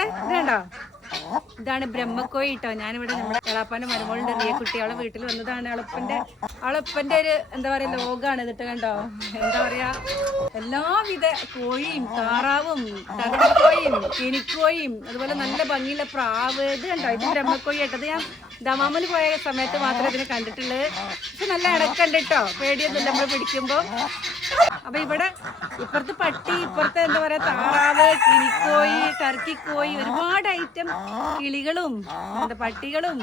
മക്കളെ ഇത് കണ്ടോ ഇതാണ് ബ്രഹ്മക്കോയി കേട്ടോ ഞാനിവിടെ നമ്മുടെ എളാപ്പാന്റെ മരുമോളുണ്ട് നീ കുട്ടി അവളെ വീട്ടിൽ വന്നതാണ്. അളപ്പന്റെ അളപ്പന്റെ ഒരു എന്താ പറയാ ലോകാണ് ഇതിട്ട് കണ്ടോ? എന്താ പറയാ എല്ലാവിധ കോഴിയും താറാവും തകടക്കോയും കിനിക്കോയും അതുപോലെ നല്ല ഭംഗിയുള്ള പ്രാവ് ഇത് കണ്ടോ? ഇത് ബ്രഹ്മക്കോയി കേട്ടത് ഞാൻ ദമാമിന് പോയ സമയത്ത് മാത്രമേ ഇതിനെ കണ്ടിട്ടുള്ളൂ. പക്ഷെ നല്ല ഇടക്കുണ്ട് കേട്ടോ പേടിയൊന്നുമില്ല. നമ്മൾ പിടിക്കുമ്പോ. അപ്പൊ ഇവിടെ ഇപ്പുറത്ത് പട്ടി ഇപ്പുറത്തെ എന്താ പറയാ താറാവ് കിനിക്കോയി ടർക്കിക്കോയി ഒരുപാട് ഐറ്റം കിളികളും എന്താ പട്ടികളും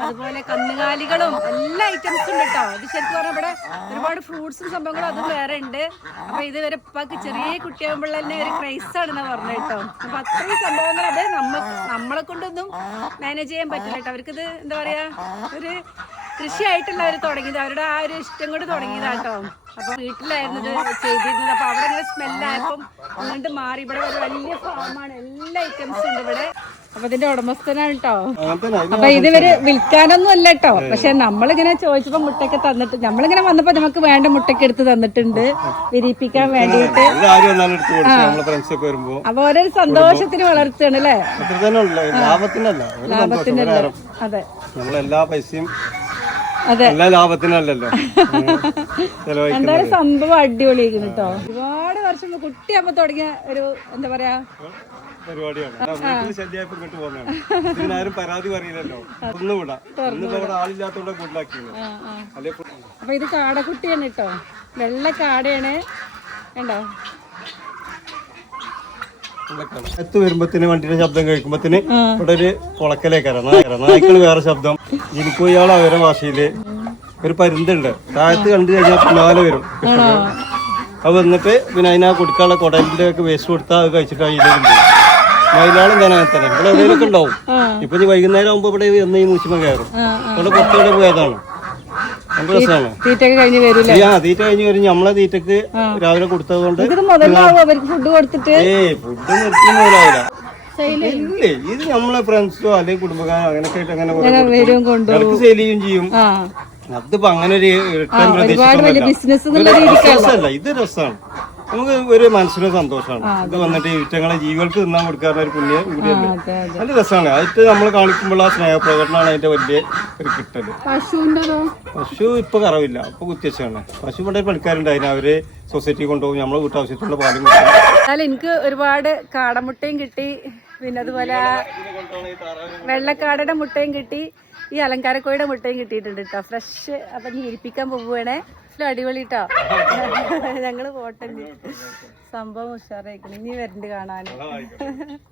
അതുപോലെ കന്നുകാലികളും എല്ലാ ഐറ്റംസും ഉണ്ട് കേട്ടോ ഇത് ശരിക്കും പറഞ്ഞാൽ ഇവിടെ ഒരുപാട് ഫ്രൂട്ട്സും സംഭവങ്ങളും അതും വേറെ ഉണ്ട്. അപ്പൊ ഇത് വരെ ഇപ്പൊക്ക് ചെറിയ കുട്ടിയാകുമ്പോൾ തന്നെ ഒരു ക്രൈസ് ആണെന്ന് പറഞ്ഞു കേട്ടോ അപ്പൊ അത്രയും സംഭവങ്ങൾ അത് നമ്മ നമ്മളെ കൊണ്ടൊന്നും മാനേജ് ചെയ്യാൻ പറ്റില്ല കേട്ടോ അവർക്കിത് എന്താ പറയാ ഒരു കൃഷിയായിട്ടുള്ള അവർ തുടങ്ങിയത്. അവരുടെ ആ ഒരു ഇഷ്ടം കൊണ്ട് തുടങ്ങിയതാട്ടോ. അപ്പൊ വീട്ടിലായിരുന്നത് ഇത് ചെയ്തിരുന്നത്. അപ്പൊ അവിടെ ഇങ്ങനെ സ്മെല്ലായപ്പം അങ്ങോട്ട് മാറി. ഇവിടെ ഒരു വലിയ ഫാമാണ് എല്ലാ ഐറ്റംസും ഉണ്ട് ഇവിടെ. അപ്പൊ ഇതിന്റെ ഉടമസ്ഥനാണ് കേട്ടോ അപ്പൊ ഇതുവരെ വിൽക്കാനൊന്നും അല്ല കേട്ടോ പക്ഷെ നമ്മളിങ്ങനെ ചോദിച്ചപ്പോ മുട്ടയ്ക്ക് തന്നിട്ട് നമ്മളിങ്ങനെ വന്നപ്പോ നമുക്ക് വേണ്ട മുട്ടയ്ക്ക് എടുത്ത് തന്നിട്ടുണ്ട്. വിരിപ്പിക്കാൻ വേണ്ടിയിട്ട്. അപ്പൊ ഓരോ സന്തോഷത്തിന് വളർത്തുകയാണ് അല്ലേ? ലാഭത്തിനല്ല. അതെ. നമ്മളെല്ലാ പൈസയും എല്ലാ ലാഭത്തിനല്ലല്ലോ. എന്തായാലും സംഭവം അടിപൊളി കേട്ടോ ഒരുപാട് വർഷം കുട്ടി കുട്ടിയാകുമ്പോ തുടങ്ങിയ ഒരു എന്താ പറയാ? പരിപാടിയാണ്. വീട്ടിൽ ശല്യമായപ്പോ ഇങ്ങോട്ട് പോകുന്നതാണ് ഇതിനാരും പരാതി പറയില്ലല്ലോ. ഒന്നുകൂടാ ഇന്നിപ്പോ ഇവിടെ ആളില്ലാത്തോണ്ട് കൂടുതലാക്കിയത്. ആ, ആ. അല്ലെ അപ്പൊ ഇത് കാടക്കുട്ടിയാണ് കേട്ടോ വെള്ള കാടയാണ്. കണ്ടോ? എത്ത് വരുമ്പത്തിന് വണ്ടിയുടെ ശബ്ദം കേൾക്കുമ്പത്തിന് ഇവിടെ ഒരു കുളക്കലേക്കാരം നായ്ക്കൾ വേറെ ശബ്ദം. ജിനിക്കോയാൾ അവരെ ഭാഷയിൽ ഒരു പരുന്തുണ്ട്. താഴത്ത് കണ്ടു കഴിഞ്ഞാൽ പിന്നാലെ വരും. അത് വന്നിട്ട് പിന്നെ അതിനാ കൊടുക്കാനുള്ള കുടലിന്റെ ഒക്കെ വേസ്റ്റ് കൊടുത്താൽ അത് കഴിച്ചിട്ട് അതിലേക്ക് പോകും. മയിലാളും തന്നെ അങ്ങനെ തന്നെ. ഇവിടെ എവിടെയൊക്കെ ഉണ്ടാവും. ഇപ്പൊ വൈകുന്നേരം ആകുമ്പോ ഇവിടെ എന്നീ ഈ മൂച്ചിമ കയറും. ഇവിടെ പുറത്തോടെ പോയതാണ് കഴിഞ്ഞ് തീറ്റ കഴിഞ്ഞ് വരും. നമ്മളെ തീറ്റക്ക് രാവിലെ കൊടുത്തത് കൊണ്ട് ഇത് മുതലാവും അവർക്ക് ഫുഡ് കൊടുത്തിട്ട്? ഏയ് ഫുഡ് ഇല്ലേ ഇത് നമ്മളെ ഫ്രണ്ട്സോ അല്ലെങ്കിൽ കുടുംബക്കാരോ അങ്ങനെയൊക്കെ ആയിട്ട് അങ്ങനെ ഇടയ്ക്ക് സെയിൽ ചെയ്യും അതിപ്പോ അങ്ങനെ ഒരു ഒരുപാട് വലിയ ബിസിനസ് എന്നുള്ള ഇത് രസമാണ്. നമുക്ക് ഒരു മനസ്സിന് സന്തോഷമാണ്. ഇത് വന്നിട്ട് ഈറ്റങ്ങളെ ജീവികൾക്ക് തിന്നാൻ കൊടുക്കാറുള്ള ഒരു പുണ്യ കൂടിയല്ലേ നല്ല രസമാണ്. അതിട്ട് നമ്മൾ കാണിക്കുമ്പോൾ ആ സ്നേഹപ്രകടനമാണ് അതിന്റെ വലിയ ഒരു കിട്ടൽ. പശു ഇപ്പൊ കറവില്ല. ഇപ്പൊ കുത്തിവെച്ചാണ്. പശു ഇവിടെ പണിക്കാരുണ്ടായിരുന്നു അവർ സൊസൈറ്റി കൊണ്ടുപോകും. നമ്മളെ വീട്ടാവശ്യത്തിനുള്ള പാലും എന്നാലും എന്നാൽ എനിക്ക് ഒരുപാട് കാടമുട്ടയും കിട്ടി. പിന്നെ അതുപോലെ വെള്ളക്കാടയുടെ മുട്ടയും കിട്ടി. ഈ അലങ്കാരക്കോയുടെ മുട്ടയും കിട്ടിയിട്ടുണ്ട് കേട്ടോ ഫ്രഷ് അപ്പൊ നീ ഇരിപ്പിക്കാൻ പോവുകയാണേ. അടിപൊളി കേട്ടോ ഞങ്ങൾ പോട്ടെ സംഭവം ഉഷാറായിക്കണം. ഇനി വരണ്ട് കാണാൻ.